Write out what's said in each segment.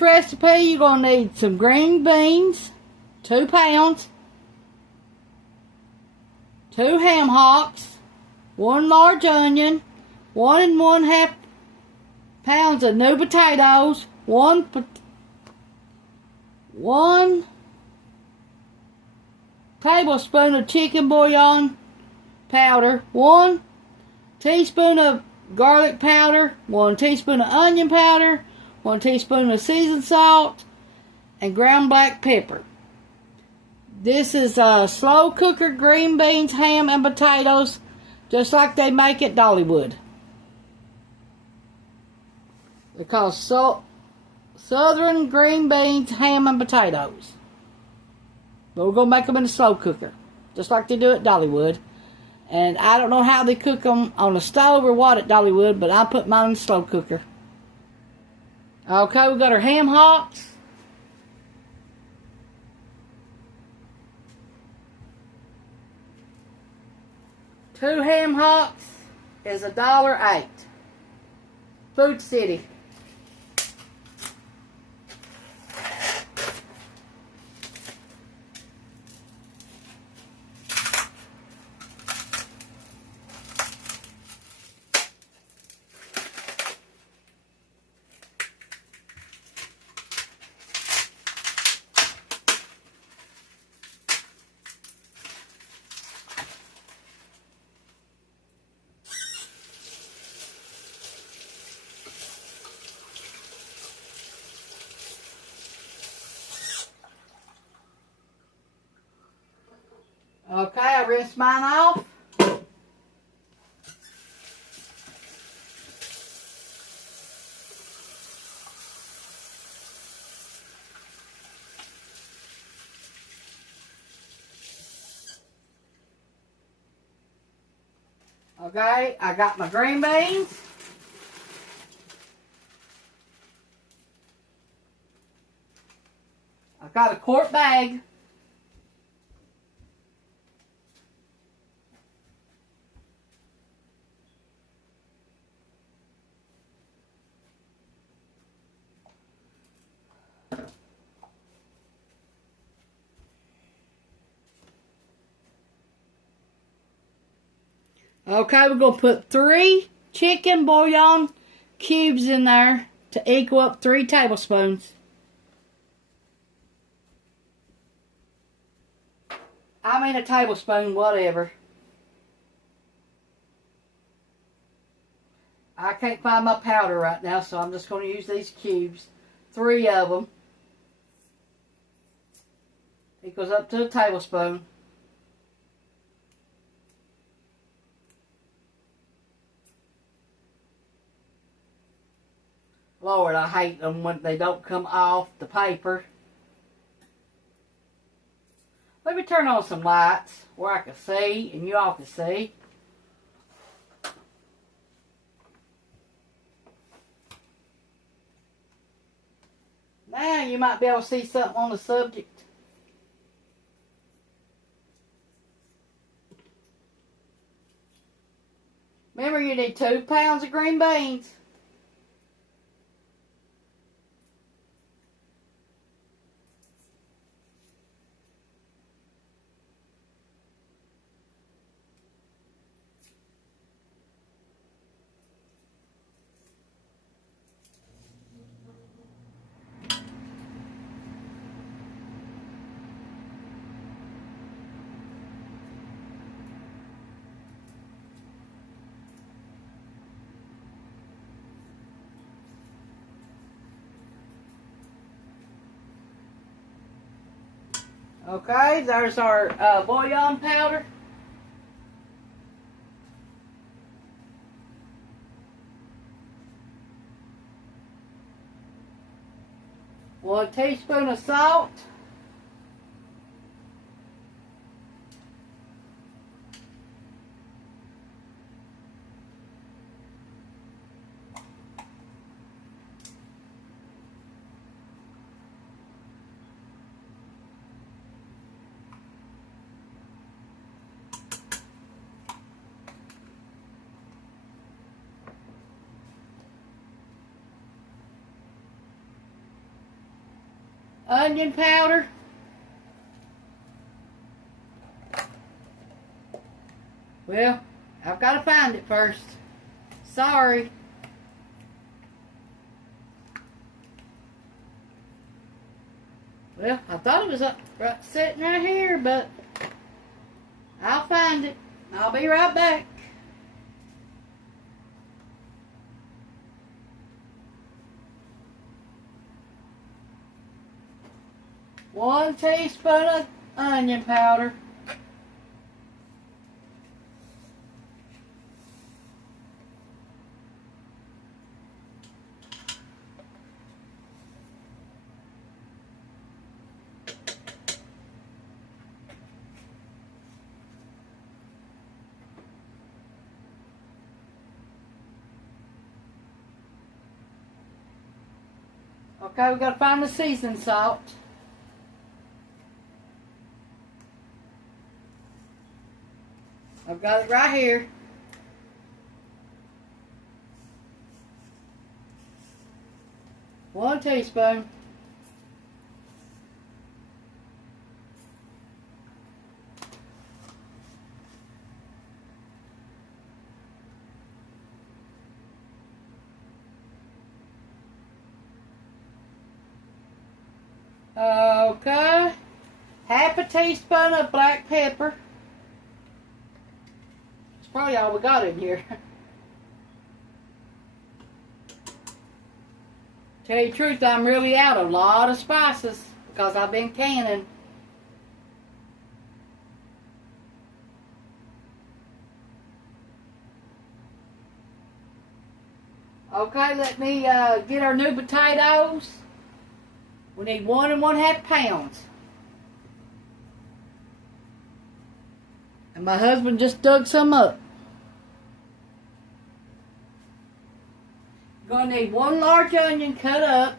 this recipe, you're going to need some green beans, 2 pounds, 2 ham hocks, 1 large onion, 1 1/2 pounds of new potatoes, 1 tablespoon of chicken bouillon powder, 1 teaspoon of garlic powder, 1 teaspoon of onion powder, 1 teaspoon of seasoned salt, and ground black pepper. This is slow cooker green beans, ham, and potatoes, just like they make at Dollywood. They're called Southern green beans, ham, and potatoes. But we're going to make them in a slow cooker, just like they do at Dollywood. And I don't know how they cook them on the stove or what at Dollywood, but I put mine in the slow cooker. Okay, we got our ham hocks. Two ham hocks is $1.08. Food City. Okay, I rinsed mine off. Okay, I got my green beans. I've got a quart bag. Okay, we're going to put 3 chicken bouillon cubes in there to equal up 3 tablespoons. I mean a tablespoon, whatever. I can't find my powder right now, so I'm just going to use these cubes. 3 of them. Equals up to a tablespoon. Lord, I hate them when they don't come off the paper. Let me turn on some lights where I can see and you all can see. Now you might be able to see something on the subject. Remember, you need 2 pounds of green beans. Okay, there's our bouillon powder. One teaspoon of salt. onion powder. Well, I've got to find it first. Sorry. Well, I thought it was sitting right here, but I'll find it. I'll be right back. One teaspoon of onion powder. Okay, we've got to find the seasoning salt. I've got it right here. One teaspoon. Okay. Half a teaspoon of black pepper. That's probably all we got in here. Tell you the truth, I'm really out of a lot of spices because I've been canning. Okay, let me get our new potatoes. We need 1 1/2 pounds. And my husband just dug some up. You're going to need 1 large onion cut up.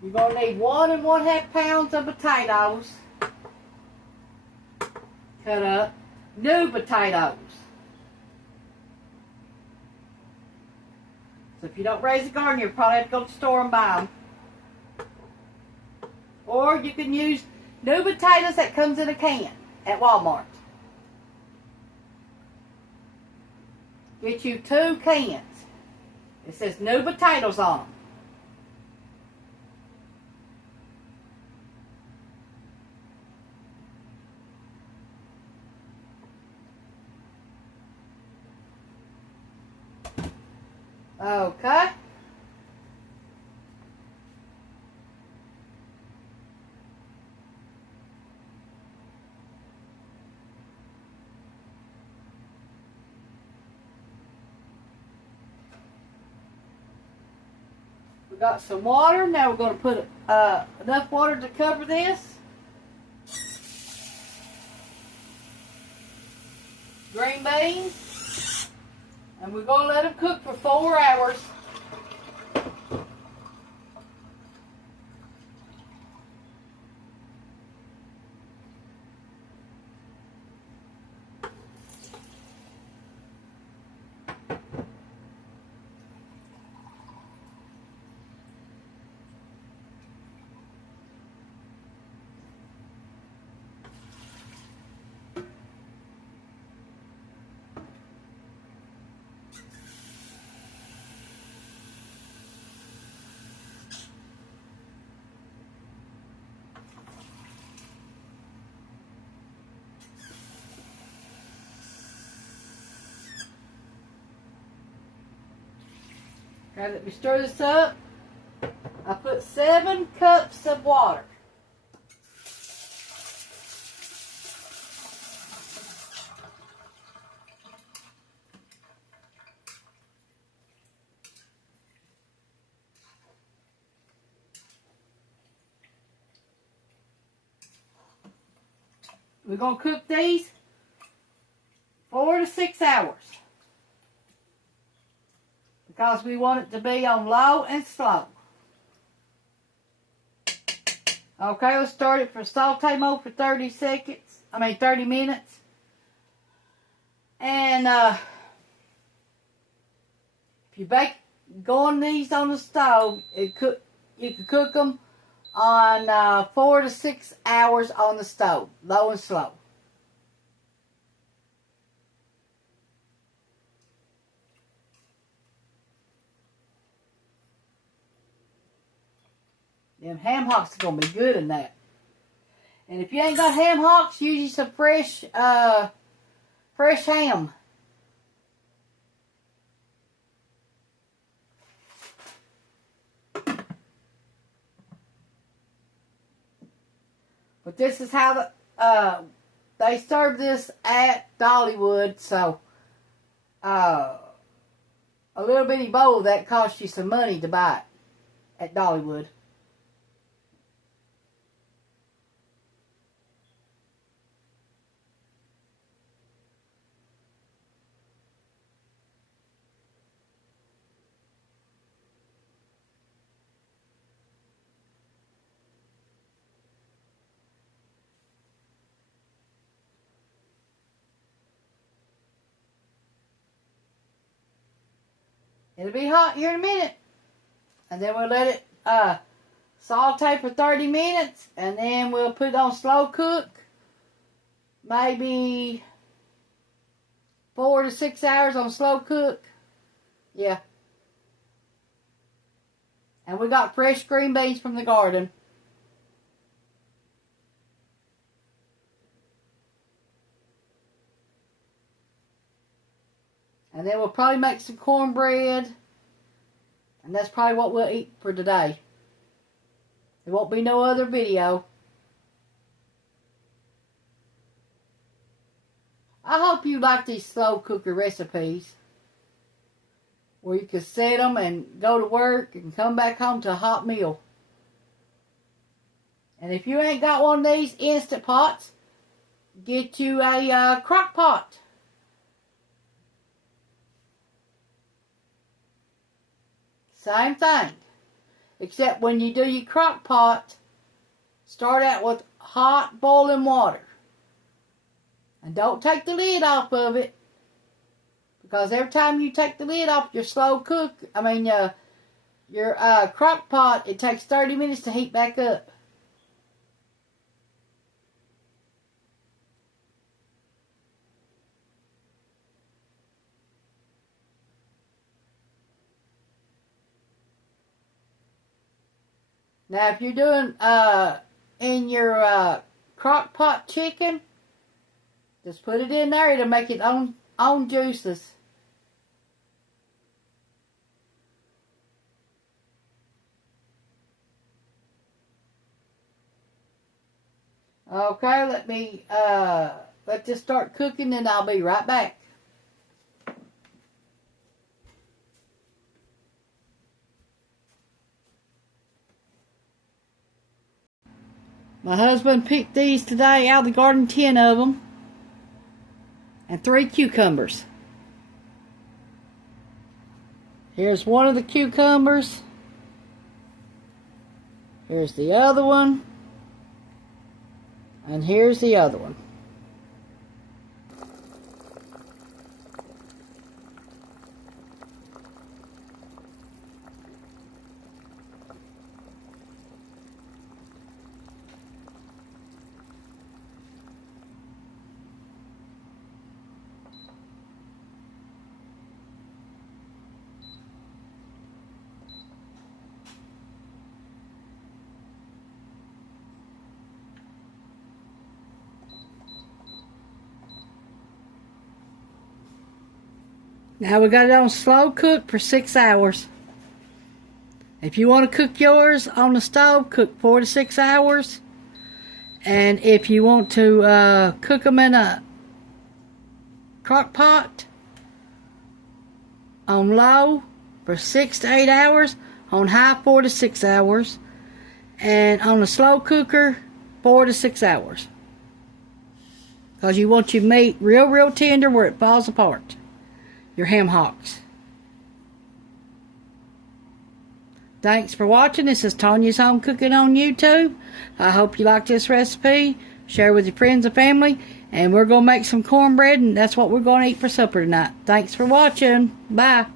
You're going to need 1 1/2 pounds of potatoes cut up. New potatoes. So if you don't raise a garden, you'll probably have to go to the store and buy them. Or you can use new potatoes that comes in a can at Walmart. Get you 2 cans. It says new potatoes on them. Okay. We got some water. Now we're going to put enough water to cover this. Green beans. And we're going to let them cook for 4 hours. Okay, let me stir this up. I put 7 cups of water. We're going to cook these 4 to 6 hours. Because we want it to be on low and slow. Okay, let's start it for saute mode for 30 minutes. And And if you go on these on the stove, you can cook them on 4 to 6 hours on the stove, low and slow. Them ham hocks are going to be good in that. And if you ain't got ham hocks, use some fresh ham. But this is how they serve this at Dollywood. So a little bitty bowl that costs you some money to buy it at Dollywood. It'll be hot here in a minute. And then we'll let it saute for 30 minutes. And then we'll put it on slow cook. Maybe 4 to 6 hours on slow cook. Yeah. And we got fresh green beans from the garden. And then we'll probably make some cornbread. And that's probably what we'll eat for today. There won't be no other video. I hope you like these slow cooker recipes. Where you can set them and go to work and come back home to a hot meal. And if you ain't got one of these Instant Pots, get you a crock pot. Same thing. Except when you do your crock pot, start out with hot boiling water. And don't take the lid off of it. Because every time you take the lid off your your crock pot, it takes 30 minutes to heat back up. Now, if you're doing in your crock pot chicken, just put it in there. It'll make its own juices. Okay, let this start cooking, and I'll be right back. My husband picked these today out of the garden, 10 of them. And 3 cucumbers. Here's one of the cucumbers. Here's the other one. And here's the other one. Now we got it on slow cook for 6 hours. If you want to cook yours on the stove, cook 4 to 6 hours. And if you want to cook them in a crock pot on low for 6 to 8 hours, on high 4 to 6 hours, and on a slow cooker 4 to 6 hours. Because you want your meat real tender where it falls apart. Your ham hocks. Thanks for watching. This is Tanya's Home Cooking on YouTube. I hope you like this recipe. Share with your friends and family. And we're going to make some cornbread, and that's what we're going to eat for supper tonight. Thanks for watching. Bye.